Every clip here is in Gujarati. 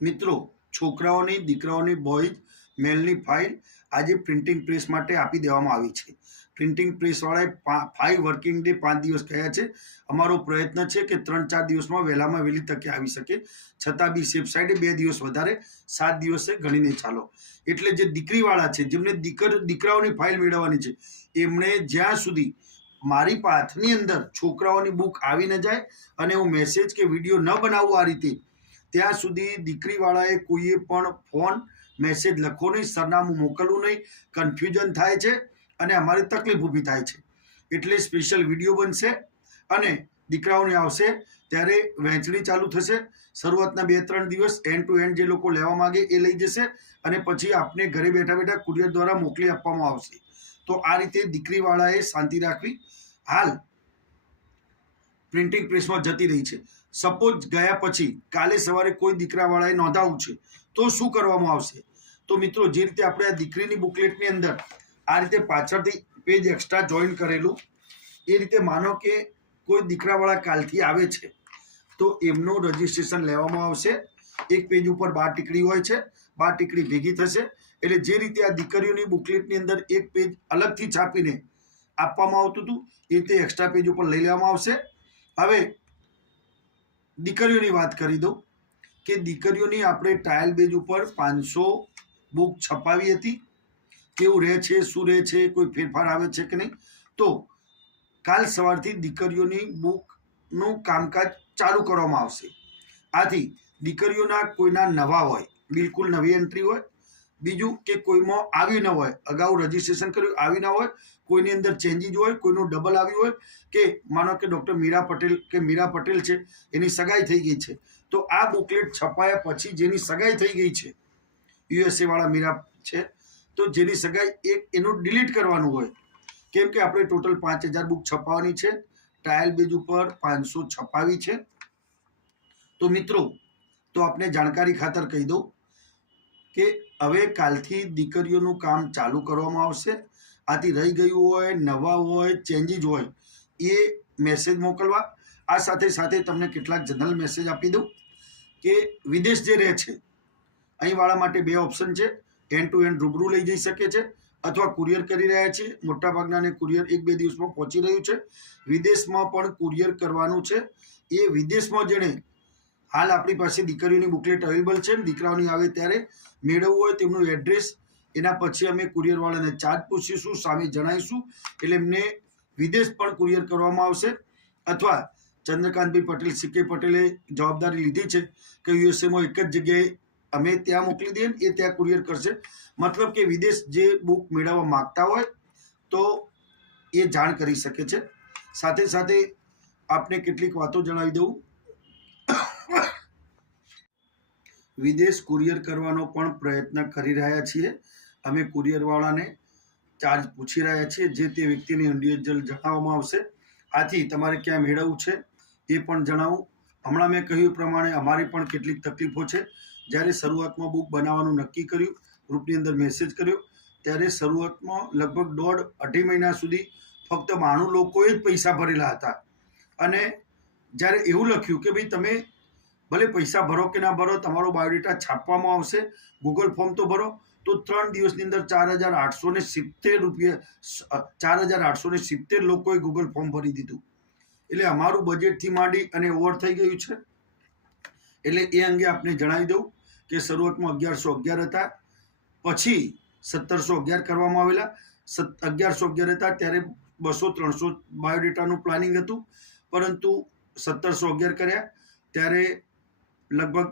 મિત્રો, છોકરાઓની, દીકરાઓની બોયઝ મેલની ફાઇલ આજે પ્રિન્ટિંગ પ્રેસ માટે આપી દેવામાં આવી છે. પ્રિન્ટિંગ પ્રેસવાળાએ ફાઇવ વર્કિંગ ડે પાંચ દિવસ કહ્યા છે. અમારો પ્રયત્ન છે કે ત્રણ ચાર દિવસમાં વહેલામાં વહેલી તકે આવી શકે. છતાં બી સેફ સાઈડે બે દિવસ વધારે, સાત દિવસે ગણીને ચાલો. એટલે જે દીકરીવાળા છે, જેમને દીકર, દીકરાઓની ફાઇલ મેળવવાની છે, એમણે જ્યાં સુધી મારી પાથની અંદર છોકરાઓની બુક આવી ન જાય અને હું મેસેજ કે વીડિયો ન બનાવું આ રીતે ત્યાં સુધી દીકરીવાળાએ કોઈએ પણ ફોન, મેસેજ લખવો નહીં, સરનામું મોકલવું નહીં. કન્ફ્યુઝન થાય છે અને અમારી તકલીફ ઊભી થાય છે. એટલે સ્પેશિયલ વીડિયો બનશે અને દીકરાઓને આવશે ત્યારે વહેંચણી ચાલુ થશે. શરૂઆતના બે ત્રણ દિવસ એન્ડ ટુ એન્ડ જે લોકો લેવા માગે એ લઈ જશે અને પછી આપને ઘરે બેઠા બેઠા કુરિયર દ્વારા મોકલી આપવામાં આવશે. તો આ રીતે દીકરીવાળાએ શાંતિ રાખવી. હાલ પ્રિન્ટિંગ પ્રેસમાં જતી રહી છે. સપોઝ ગયા પછી કાલે સવારે કોઈ દીકરાવાળાએ નોંધાવવું છે, તો શું કરવામાં આવશે? તો મિત્રો, જે રીતે આપણે આ દીકરીની બુકલેટની અંદર આ રીતે પાછળથી પેજ એક્સ્ટ્રા જોઈન કરેલું, એ રીતે માનો કે કોઈ દીકરાવાળા કાલથી આવે છે, તો એમનું રજિસ્ટ્રેશન લેવામાં આવશે. એક પેજ ઉપર બાર ટીકડી હોય છે, બાર ટીકડી ભેગી થશે, એટલે જે રીતે આ દીકરીઓની બુકલેટની અંદર એક પેજ અલગથી છાપીને આપવામાં આવતું હતું, એ રીતે એક્સ્ટ્રા પેજ ઉપર લઈ લેવામાં આવશે. હવે દીકરીઓની વાત કરી દઉં કે દીકરીઓની આપણે ટ્રાયલ બેજ ઉપર પાંચસો બુક છપાવી હતી. કેવું રહે છે, શું રહે છે, કોઈ ફેરફાર આવે છે કે નહીં? તો કાલ સવારથી દીકરીઓની બુકનું કામકાજ ચાલુ કરવામાં આવશે. આથી દીકરીઓના કોઈના નવા હોય, બિલકુલ નવી એન્ટ્રી હોય બીજું કે કોઈમાં આવ્યું ન હોય, અગાઉ રજીસ્ટ્રેશન કર્યું, આવી ન હોય, કોઈની અંદર ચેન્જીસ હોય, કોઈનું ડબલ આવ્યું હોય, કે માનો કે ડૉક્ટર મીરા પટેલ, કે મીરા પટેલ છે, એની સગાઈ થઈ ગઈ છે. તો આ બુકલેટ છપાયા પછી જેની સગાઈ થઈ ગઈ છે યુએસએ વાળા મીરા છે, તો જેની સગાઈ એક એનું ડિલીટ કરવાનું હોય. કેમ કે આપણે ટોટલ પાંચ હજાર બુક છપાવવાની છે ટ્રાયલ બેજ ઉપર પાંચસો છપાવી છે. તો મિત્રો, તો આપને જાણકારી ખાતર કહી દઉં કે હવે કાલથી દીકરીઓનું કામ ચાલુ કરવામાં આવશે. આથી રહી ગયું હોય, નવા હોય, ચેન્જીસ હોય, એ મેસેજ મોકલવા. આ સાથે સાથે તમને કેટલાક જનરલ મેસેજ આપી દઉં કે વિદેશ જે રહે છે અહીંવાળા માટે બે ઓપ્શન છે. એન્ડ ટુ એન્ડ રૂબરૂ લઈ જઈ શકે છે અથવા કુરિયર કરી રહ્યા છીએ મોટાભાગનાને કુરિયર એક બે દિવસમાં પહોંચી રહ્યું છે. વિદેશમાં પણ કુરિયર કરવાનું છે. એ વિદેશમાં જેણે હાલ આપણી પાસે દીકરીઓની બુકલેટ અવેલેબલ છે દીકરાઓની આવે ત્યારે મેળવવું હોય તેમનું એડ્રેસ એના પછી અમે કુરિયરવાળાને ચાર્જ પૂછીશું, સામે જણાવીશું, એટલે એમને વિદેશ પણ કુરિયર કરવામાં આવશે. અથવા ચંદ્રકાંતભાઈ પટેલ સીકે પટેલે જવાબદારી લીધી છે કે યુએસએમાં એક જ જગ્યાએ અમે ત્યાં મોકલી દઈએ ને એ ત્યાં કુરિયર કરશે. મતલબ કે વિદેશ જે બુક મેળવવા માગતા હોય તો એ જાણ કરી શકે છે. સાથે સાથે આપને કેટલીક વાતો જણાવી દઉં. વિદેશ કુરિયર કરવાનો પણ પ્રયત્ન કરી રહ્યા છીએ. અમે કુરિયરવાળાને ચાર્જ પૂછી રહ્યા છીએ જે તે વ્યક્તિને ઇન્ડિવિજ્યુઅલ જણાવવામાં આવશે. આથી તમારે ક્યાં મેળવવું છે એ પણ જણાવું. હમણાં મેં કહ્યું પ્રમાણે અમારી પણ કેટલીક તકલીફો છે. જ્યારે શરૂઆતમાં બુક બનાવવાનું નક્કી કર્યું ગ્રુપની અંદર મેસેજ કર્યો, ત્યારે શરૂઆતમાં લગભગ દોઢ અઢી મહિના સુધી ફક્ત બાણું લોકોએ જ પૈસા ભરેલા હતા. અને જ્યારે એવું લખ્યું કે ભાઈ તમે ભલે પૈસા ભરો કે ના ભરો, તમારો બાયોડેટા છાપવામાં આવશે ગૂગલ ફોર્મ તો ભરો. તો ત્રણ દિવસની અંદર ચાર હજાર આઠસો ને સિત્તેર રૂપિયા ચાર હજાર આઠસો ને સિત્તેર લોકોએ ગૂગલ ફોર્મ ભરી દીધું. એટલે અમારું બજેટથી માંડી અને ઓવર થઈ ગયું છે. એટલે એ અંગે આપને જણાવી દઉં કે શરૂઆતમાં અગિયારસો અગિયાર હતા, પછી સત્તરસો અગિયાર કરવામાં આવેલા. સત, અગિયારસો અગિયાર હતા ત્યારે બસો ત્રણસો બાયોડેટાનું પ્લાનિંગ હતું, પરંતુ સત્તરસો અગિયાર કર્યા. ત્યારે લગભગ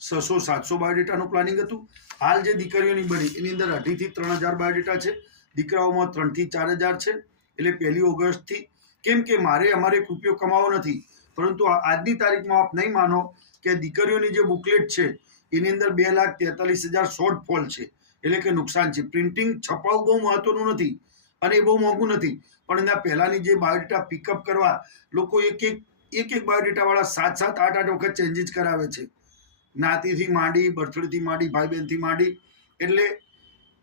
છસો સાતસો બાયોડેટાનું પ્લાનિંગ હતું. હાલ જે દીકરીઓની બની, એની અંદર અઢીથી ત્રણ હજાર બાયોડેટા છે. દીકરાઓમાં ત્રણથી ચાર હજાર છે. એટલે પહેલી ઓગસ્ટથી, કેમ કે મારે અમારે એક રૂપિયો કમાવો નથી, પરંતુ આજની તારીખમાં આપ નહીં માનો કે દીકરીઓની જે બુકલેટ છે, એની અંદર બે લાખ તેતાલીસ હજાર શોર્ટફોલ છે. એટલે કે નુકસાન છે. પ્રિન્ટિંગ છપાવવું બહુ મહત્વનું નથી અને એ બહુ મોંઘું નથી. પણ એના પહેલાંની જે બાયોડેટા પિકઅપ કરવા, લોકો એક એક એક એક બાયોડેટાવાળા સાત સાત આઠ આઠ વખત ચેન્જીસ કરાવે છે. નાતીથી માંડી, બર્થડેથી માંડી ભાઈ બહેનથી માંડી, એટલે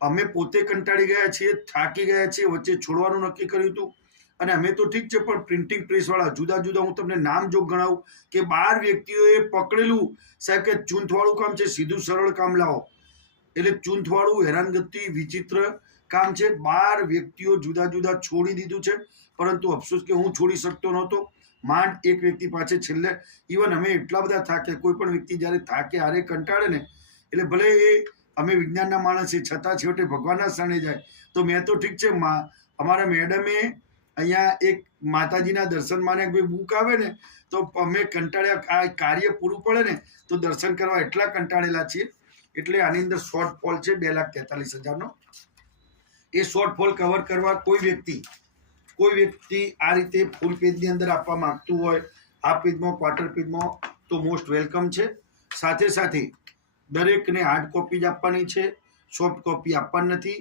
અમે પોતે કંટાળી ગયા છીએ, થાકી ગયા છીએ, વચ્ચે છોડવાનું નક્કી કર્યું હતું. અને અમે તો ઠીક છે, પણ પ્રિન્ટિંગ પ્રેસવાળા જુદા જુદા, હું તમને નામ જો ગણાવું, કે બાર વ્યક્તિઓએ પકડેલું, સાહેબ કે ચૂંથવાળું કામ છે, સીધું સરળ કામ લાવો. એટલે ચૂંથવાળું, હેરાનગતિ, વિચિત્ર કામ છે. બાર વ્યક્તિઓ જુદા જુદા છોડી દીધું છે. પરંતુ અફસોસ કે હું છોડી શકતો નહોતો. માંડ એક વ્યક્તિ પાસે છેલ્લે. ઇવન અમે એટલા બધા થાકે કોઈ પણ વ્યક્તિ જ્યારે થાકે, હારે કંટાળે ને, એટલે ભલે એ અમે વિજ્ઞાનના માણસ છતાં છેવટે ભગવાનના સ્થાને જાય. તો મેં તો ઠીક છે, માં, અમારા મેડમે અહીંયા એક માતાજીના દર્શન માને કોઈ બુક આવે ને, તો અમે કંટાળ્યા, આ કાર્ય પૂરું પડે ને, તો દર્શન કરવા એટલા કંટાળેલા છીએ. એટલે આની અંદર શોર્ટ ફોલ છે, બે લાખ તેતાલીસ હજારનો. એ શોર્ટ ફોલ કવર કરવા કોઈ વ્યક્તિ કોઈ વ્યક્તિ આ રીતે ફૂલ પેજની અંદર આપવા માગતું હોય, આ પેજમાં, ક્વાર્ટર પેજમાં, તો મોસ્ટ વેલકમ છે. સાથે સાથે દરેકને હાર્ડ કોપી જ આપવાની છે સોફ્ટ કોપી આપવાની નથી.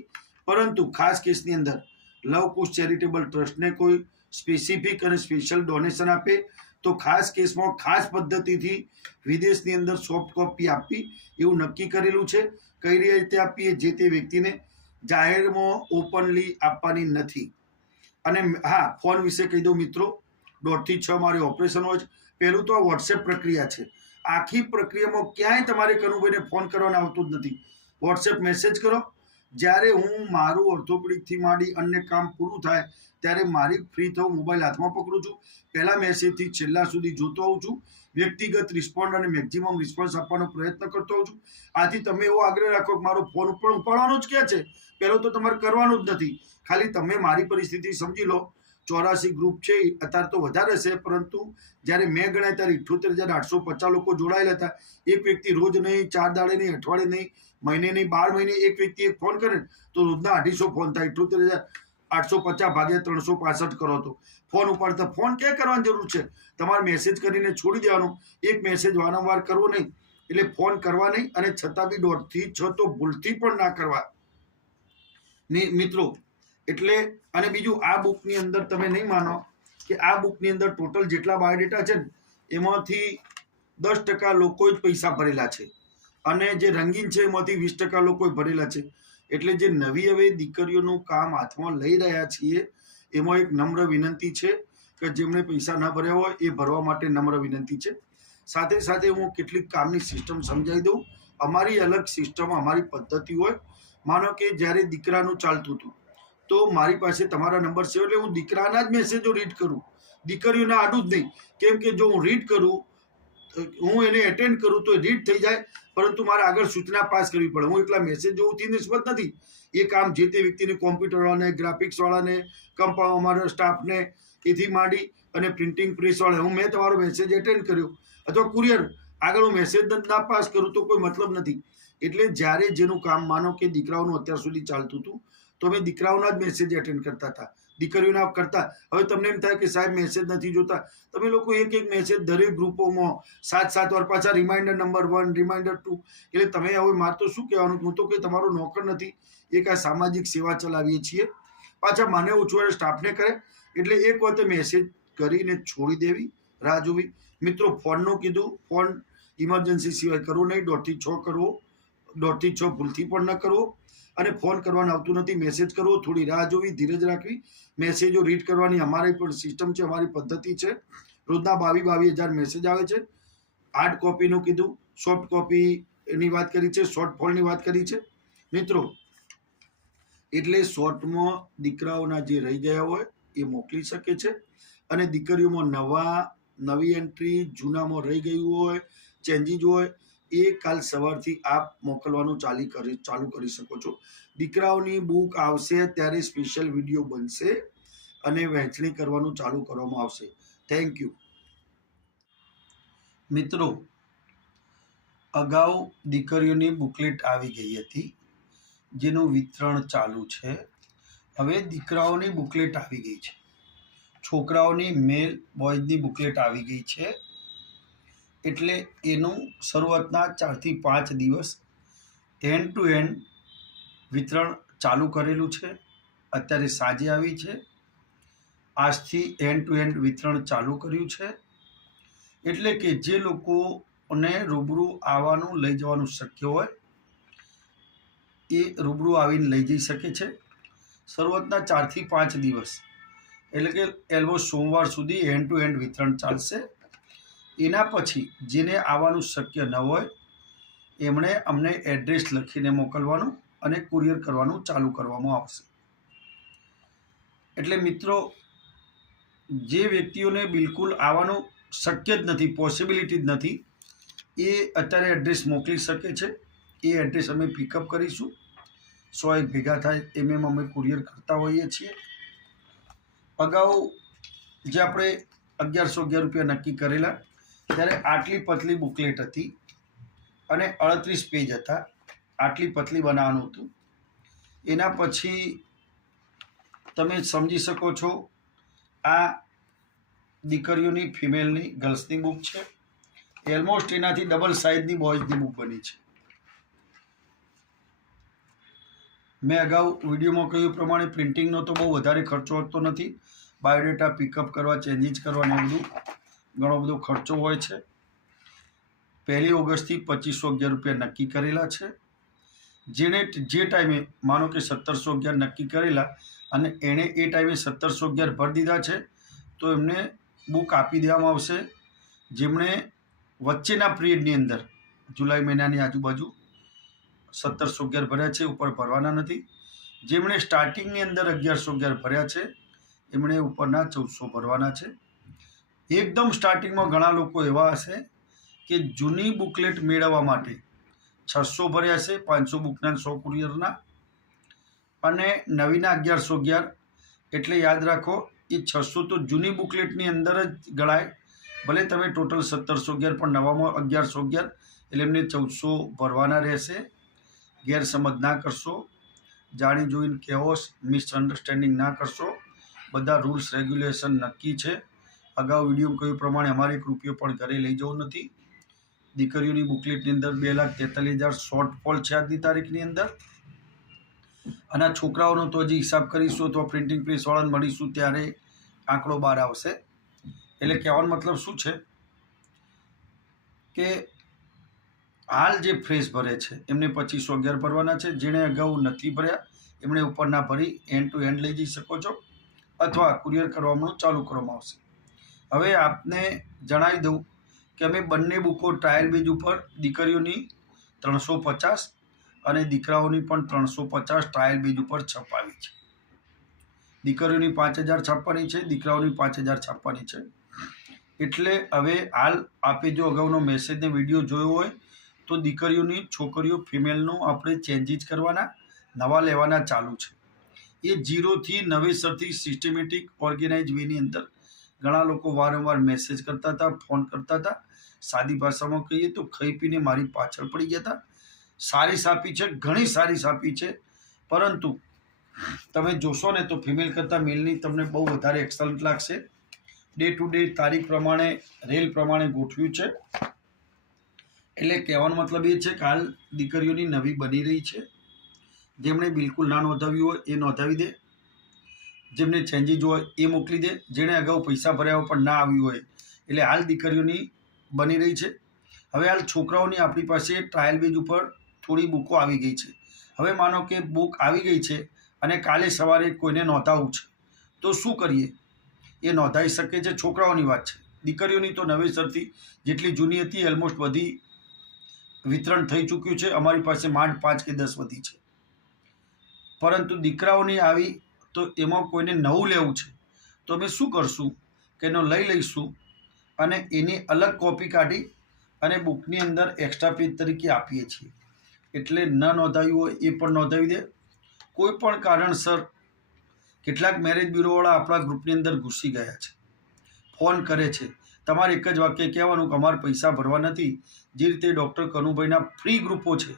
પરંતુ ખાસ કેસની અંદર લવકુશ ચેરિટેબલ ટ્રસ્ટને કોઈ સ્પેસિફિક અને સ્પેશિયલ ડોનેશન આપે, તો ખાસ કેસમાં ખાસ પદ્ધતિથી વિદેશની અંદર સોફ્ટ કોપી આપવી એવું નક્કી કરેલું છે. કઈ રીતે આપીએ? જે તે વ્યક્તિને જાહેરમાં ઓપનલી આપવાની નથી. અને હા, ફોન વિશે કહી દઉં મિત્રો. દોઢથી છ મારી ઓપરેશન હોય છે. પહેલું તો વોટ્સએપ પ્રક્રિયા છે. આખી પ્રક્રિયામાં ક્યાંય તમારે કનુભાઈને ફોન કરવાનો આવતું જ નથી. વોટ્સએપ મેસેજ કરો. જ્યારે હું મારું ઓર્થોપેડિકથી માંડી અન્ય કામ પૂરું થાય, ત્યારે મારી ફ્રી થવું મોબાઈલ હાથમાં પકડું છું. પહેલા મેસેજથી છેલ્લા સુધી જોતો હોઉં છું. વ્યક્તિગત રિસ્પોન્ડ અને મેક્સિમમ રિસ્પોન્સ આપવાનો પ્રયત્ન કરતો હોઉં છું. આથી તમે એવો આગ્રહ રાખો કે મારો ફોન ઉપર ઉપાડવાનો જ કે છે. પહેલો તો તમારે કરવાનું જ નથી. ખાલી તમે મારી પરિસ્થિતિ સમજી લો. ચોરાસી ગ્રુપ છે અત્યારે તો વધારે છે, પરંતુ જ્યારે મેં ગણાય ત્યારે ઇઠ્ઠોતેર હજાર આઠસો પચાસ લોકો જોડાયેલા હતા. એક વ્યક્તિ રોજ નહીં, ચાર દાડે નહીં, અઠવાડિયે નહીં, મહિને નહીં, બાર મહિને એક વ્યક્તિ એક ફોન કરે તો રોજના અઢીસો ફોન થાય. ઇઠ્ઠોતેર હજાર આઠસો પચાસ ભાગ્યા ત્રણસો પાસઠ કરો તો. ફોન ઉપાડતા ફોન ક્યાં કરવાની જરૂર છે? તમારે મેસેજ કરીને છોડી દેવાનો. એક મેસેજ વારંવાર કરવો નહીં, એટલે ફોન કરવા નહીં અને છતાં બી દોઢથી છ તો ભૂલથી પણ ના કરવા. મિત્રો, એટલે અને બીજું, આ બુકની અંદર તમે નહીં માનો કે આ બુકની અંદર ટોટલ જેટલા બાયોડેટા છે ને, એમાંથી દસ ટકા લોકો જ પૈસા ભરેલા છે. અને જે રંગીન છે, એમાંથી વીસ ટકા લોકોએ ભરેલા છે. એટલે જે નવી હવે દીકરીઓનું કામ હાથમાં લઈ રહ્યા છીએ, એમાં એક નમ્ર વિનંતી છે કે જેમણે પૈસા ન ભર્યા હોય, એ ભરવા માટે નમ્ર વિનંતી છે. સાથે સાથે હું કેટલીક કામની સિસ્ટમ સમજાવી દઉં. અમારી અલગ સિસ્ટમ અમારી પદ્ધતિ હોય. માનો કે જ્યારે દીકરાનું ચાલતું હતું તો મારી પાસે તમારા નંબર છે એટલે હું દીકરાના જ મેસેજો રીડ કરું. દીકરીઓના આડું જ નહીં. કેમ કે જો હું રીડ કરું, હું એને એટેન્ડ કરું તો રીડ થઈ જાય. પરંતુ મારે આગળ સૂચના પાસ કરવી પડે. હું એકલા મેસેજ જોઉંથી નિસ્બત નથી. એ કામ જે તે વ્યક્તિને કોમ્પ્યુટરવાળાને ગ્રાફિક્સવાળાને કંપાઉ અમારા સ્ટાફને એથી માંડી અને પ્રિન્ટિંગ પ્રેસવાળા હું મેં તમારો મેસેજ એટેન્ડ કર્યો. અથવા કુરિયર આગળ હું મેસેજ ના પાસ કરું તો કોઈ મતલબ નથી. એટલે જ્યારે જેનું કામ માનો કે દીકરાઓનું અત્યાર સુધી ચાલતું હતું તો અમે દીકરાઓના જ મેસેજ એટેન્ડ કરતા હતા. દીકરીઓના કરતા. હવે તમને એમ થાય કે સાહેબ મેસેજ નથી જોતા. તમે લોકો એક એક મેસેજ દરેક ગ્રુપોમાં સાત સાત વાર પાછા reminder number one reminder two એટલે તમે હવે માર તો શું કહેવાનું? હું તો કે તમારો નોકર નથી. એક આ સામાજિક સેવા ચલાવીએ છીએ. પાછા મને ઓછું સ્ટાફને કરે. એટલે એક વખતે મેસેજ કરીને છોડી દેવી, રાહ જોવી. મિત્રો ફોનનું કીધું. ફોન ઇમરજન્સી સિવાય કરવો નહીં. દોઢથી છ કરવો. દોઢથી છ ભૂલથી પણ ન કરવો. અને ફોન કરવાનું આવતું નથી મેસેજ કરવો થોડી રાહ જોવી, ધીરજ રાખવી. મેસેજો રીડ કરવાની અમારી પણ સિસ્ટમ છે, અમારી પદ્ધતિ છે. રોજના બાવીસ બાવીસ હજાર મેસેજ આવે છે. હાર્ડ કોપીનું કીધું સોફ્ટ કોપી એની વાત કરી છે શોર્ટ ફોલની વાત કરી છે. મિત્રો, એટલે શોર્ટમાં દીકરાઓના જે રહી ગયા હોય, એ મોકલી શકે છે. અને દીકરીઓમાં નવા, નવી એન્ટ્રી જૂનામાં રહી ગયું હોય ચેન્જીસ હોય એ કાલ સવારથી આપ મોકલવાનું ચાલી કરી, ચાલુ કરી શકો છો. દીકરાઓની બુક આવશે ત્યારે સ્પેશિયલ વીડિયો બનશે અને વહેંચણી કરવાનું ચાલુ કરવામાં આવશે. થેન્ક યુ મિત્રો, અગાઉ દીકરીઓની બુકલેટ આવી ગઈ હતી, જેનું વિતરણ ચાલુ છે. હવે દીકરાઓની બુકલેટ આવી ગઈ છે. છોકરાઓની મેલ બોયઝની બુકલેટ આવી ગઈ છે. એટલે એનું શરૂઆતના ચારથી પાંચ દિવસ એન્ડ ટુ એન્ડ વિતરણ ચાલુ કરેલું છે. અત્યારે સાંજે આવી છે. આજથી એન્ડ ટુ એન્ડ વિતરણ ચાલુ કર્યું છે. એટલે કે જે લોકોને રૂબરૂ આવવાનું, લઈ જવાનું શક્ય હોય, એ રૂબરૂ આવીને લઈ જઈ શકે છે. શરૂઆતના ચારથી પાંચ દિવસ એટલે કે એલમોસ્ટ સોમવાર સુધી હેન્ડ ટુ હેન્ડ વિતરણ ચાલશે. એના પછી જેને આવવાનું શક્ય ન હોય, એમણે અમને એડ્રેસ લખીને મોકલવાનું અને કુરિયર કરવાનું ચાલુ કરવામાં આવશે. એટલે મિત્રો, જે વ્યક્તિઓને બિલકુલ આવવાનું શક્ય જ નથી પોસિબિલિટી જ નથી, એ અત્યારે એડ્રેસ મોકલી શકે છે. એ એડ્રેસ અમે પિકઅપ કરીશું. સો એક ભેગા થાય એમ એમ અમે કુરિયર કરતા હોઈએ છીએ. અગાઉ જે આપણે અગિયારસો અગિયાર રૂપિયા નક્કી કરેલા ત્યારે આટલી પતલી બુકલેટ હતી અને અડત્રીસ પેજ હતા. આટલી પતલી બનાવવાનું હતું. એના પછી તમે સમજી શકો છો, આ દીકરીઓની ફિમેલની ગર્લ્સની બુક છે. ઓલમોસ્ટ એનાથી ડબલ સાઇઝની બોયઝની બુક બની છે. મેં અગાઉ વિડીયોમાં કહ્યું પ્રમાણે પ્રિન્ટિંગનો તો બહુ વધારે ખર્ચો હોતો નથી. બાયોડેટા પિકઅપ કરવા ચેન્જીસ કરવા ને બધું ઘણો બધો ખર્ચો હોય છે. પહેલી ઓગસ્ટથી પચીસો અગિયાર રૂપિયા નક્કી કરેલા છે. જેણે જે ટાઈમે, માનો કે સત્તરસો અગિયાર નક્કી કરેલા અને એણે એ ટાઈમે સત્તરસો અગિયાર ભરી દીધા છે, તો એમને બુક આપી દેવામાં આવશે. જેમણે વચ્ચેના પિરિયડની અંદર, જુલાઈ મહિનાની આજુબાજુ સત્તરસો અગિયાર ભર્યા છે, ઉપર ભરવાના નથી. જેમણે સ્ટાર્ટિંગની અંદર અગિયારસો અગિયાર ભર્યા છે, એમણે ઉપરના ચૌદસો ભરવાના છે. એકદમ સ્ટાર્ટિંગમાં ઘણા લોકો એવા હશે કે જૂની બુકલેટ મેળવવા માટે છસો ભર્યા છે, પાંચસો બુકના સો કુરિયરના અને નવીના અગિયારસો અગિયાર. એટલે યાદ રાખો, એ છસો તો જૂની બુકલેટની અંદર જ ગણાય. ભલે તમે ટોટલ સત્તરસો અગિયાર, પણ નવામાં અગિયારસો અગિયાર. એટલે એમને ચૌદસો ભરવાના રહેશે. ગેરસમજ ના કરશો. જાણી જોઈને કેઓસ મિસઅન્ડરસ્ટેન્ડિંગ ના કરશો. બધા રૂલ્સ રેગ્યુલેશન નક્કી છે. અગાઉ વિડીયોમાં કહ્યું પ્રમાણે અમારે એક રૂપિયો પણ ઘરે લઈ જવો નથી. દીકરીઓની બુકલેટની અંદર બે લાખ તેતાલીસ હજાર શોર્ટફોલ છે આજની તારીખની અંદર. અને છોકરાઓનો તો હજી હિસાબ કરીશું તો પ્રિન્ટિંગ પ્રેસવાળાને મળીશું ત્યારે આંકડો બહાર આવશે. એટલે કહેવાનો મતલબ શું છે? કે હાલ જે ફ્રેશ ભરે છે, એમને પચીસો અગિયાર ભરવાના છે. જેણે અગાઉ નથી ભર્યા, એમણે ઉપર ના ભરી હેન્ડ ટુ હેન્ડ લઈ જઈ શકો છો. અથવા કુરિયર કરવાનું ચાલુ કરવામાં આવશે. હવે આપને જણાવી દઉં કે અમે બંને બુકો ટ્રાયલ બેઝ ઉપર દીકરીઓની ત્રણસો પચાસ અને દીકરાઓની પણ ત્રણસો પચાસ ટ્રાયલ બેઝ ઉપર છપાવી છે. દીકરીઓની પાંચ હજાર છાપવાની છે, દીકરાઓની પાંચ હજાર છાપવાની છે. એટલે હવે હાલ આપે જો અગાઉનો મેસેજને વીડિયો જોયો હોય, તો દીકરીઓની છોકરીઓ ફિમેલનું આપણે ચેન્જીસ કરવાના, નવા લેવાના ચાલુ છે. એ જીરોથી નવેસરથી સિસ્ટમેટિક ઓર્ગેનાઇઝ વેની અંદર ઘણા લોકો વારંવાર મેસેજ કરતા હતા ફોન કરતા હતા. સાદી ભાષામાં કહીએ તો ખાઈ પીને મારી પાછળ પડી ગયા હતા સારી સાપી છે, ઘણી સારી સાપી છે. પરંતુ તમે જોશો ને તો ફિમેલ કરતાં મેલની તમને બહુ વધારે એક્સલન્ટ લાગશે. ડે ટુ ડે તારીખ પ્રમાણે રેલ પ્રમાણે ગોઠવ્યું છે. એટલે કહેવાનો મતલબ એ છે કે હાલ દીકરીઓની નવી બની રહી છે. જેમણે બિલકુલ ના નોંધાવ્યું હોય એ નોંધાવી દે. જેમને ચેન્જીસ હોય એ મોકલી દે. જેણે અગાઉ પૈસા ભર્યા પણ ના આવ્યું હોય. એટલે હાલ દીકરીઓની બની રહી છે. હવે હાલ છોકરાઓની આપણી પાસે ટ્રાયલ બેઝ ઉપર થોડી બુકો આવી ગઈ છે. હવે માનો કે બુક આવી ગઈ છે અને કાલે સવારે કોઈને નોંધાવવું છે. તો શું કરીએ? એ નોંધાઈ શકે છે. છોકરાઓની વાત છે. દીકરીઓની તો નવેસરથી જેટલી જૂની હતી ઓલમોસ્ટ બધી વિતરણ થઈ ચૂક્યું છે. અમારી પાસે માંડ પાંચ કે દસ વધી છે. પરંતુ દીકરાઓની આવી તો એમાં કોઈને નવું લેવું છે. તો અમે શું કરશું કે એનો લઈ લઈશું અને એની અલગ કોપી કાઢી અને બુકની અંદર એક્સ્ટ્રા પેજ તરીકે આપીએ છીએ. એટલે ન નોંધાયું હોય એ પણ નોંધાવી દે. કોઈ પણ કારણસર કેટલાક મેરેજ બ્યુરોવાળા આપણા ગ્રુપની અંદર ઘૂસી ગયા છે. ફોન કરે છે. તમારે એક જ વાક્ય કહેવાનું કે અમારે પૈસા ભરવા નથી. જે રીતે ડૉક્ટર કનુભાઈના ફ્રી ગ્રુપો છે.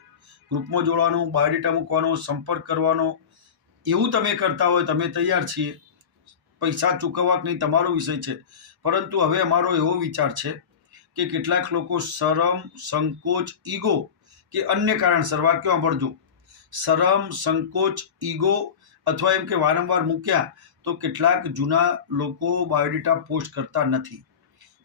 ગ્રુપમાં જોડવાનું બાયોડેટા મૂકવાનો, સંપર્ક કરવાનો એવું તમે કરતા હોય, તમે તૈયાર છીએ. પૈસા ચૂકવવા નહીં, તમારો વિષય છે. પરંતુ હવે અમારો એવો વિચાર છે કે કેટલાક લોકો શરમ, સંકોચ, ઈગો કે અન્ય કારણસર, વાક્યો સાંભળજો. શરમ, સંકોચ, ઈગો અથવા એમ કે વારંવાર મૂક્યા તો કેટલાક જૂના લોકો બાયોડેટા પોસ્ટ કરતા નથી.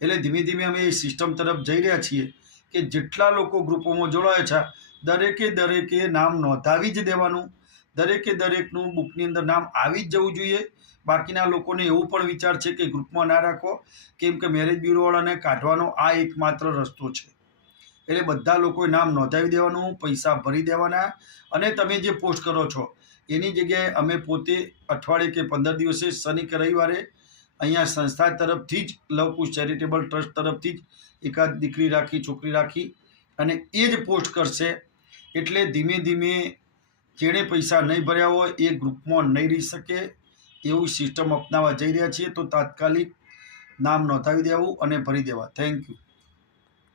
એટલે ધીમે ધીમે અમે એ સિસ્ટમ તરફ જઈ રહ્યા છીએ કે જેટલા લોકો ગ્રુપોમાં જોડાયા છે, દરેકે દરેકે નામ નોંધાવી જ દેવાનું દરેકે દરેકનું બુકની અંદર નામ આવી જ જવું જોઈએ. બાકીના લોકોને એવું પણ વિચાર છે કે ગ્રુપમાં ના રાખો. કેમ કે મેરેજ બ્યુરોવાળાને કાઢવાનો આ એકમાત્ર રસ્તો છે. એટલે બધા લોકોએ નામ નોંધાવી દેવાનું, પૈસા ભરી દેવાના અને તમે જે પોસ્ટ કરો છો, એની જગ્યાએ અમે પોતે અઠવાડિયે કે પંદર દિવસે શનિ કે રવિવારે અહીંયા સંસ્થા તરફથી જ લવકુશ ચેરિટેબલ ટ્રસ્ટ તરફથી જ એકાદ દીકરી રાખી, છોકરી રાખી અને એ જ પોસ્ટ કરશે. એટલે ધીમે ધીમે જેણે પૈસા નહીં ભર્યા હોય એ ગ્રુપમાં નહીં રહી શકે એવું સિસ્ટમ અપનાવવા જઈ રહ્યા છીએ, તો તાત્કાલિક નામ નોંધાવી દેવું અને ભરી દેવા. Thank you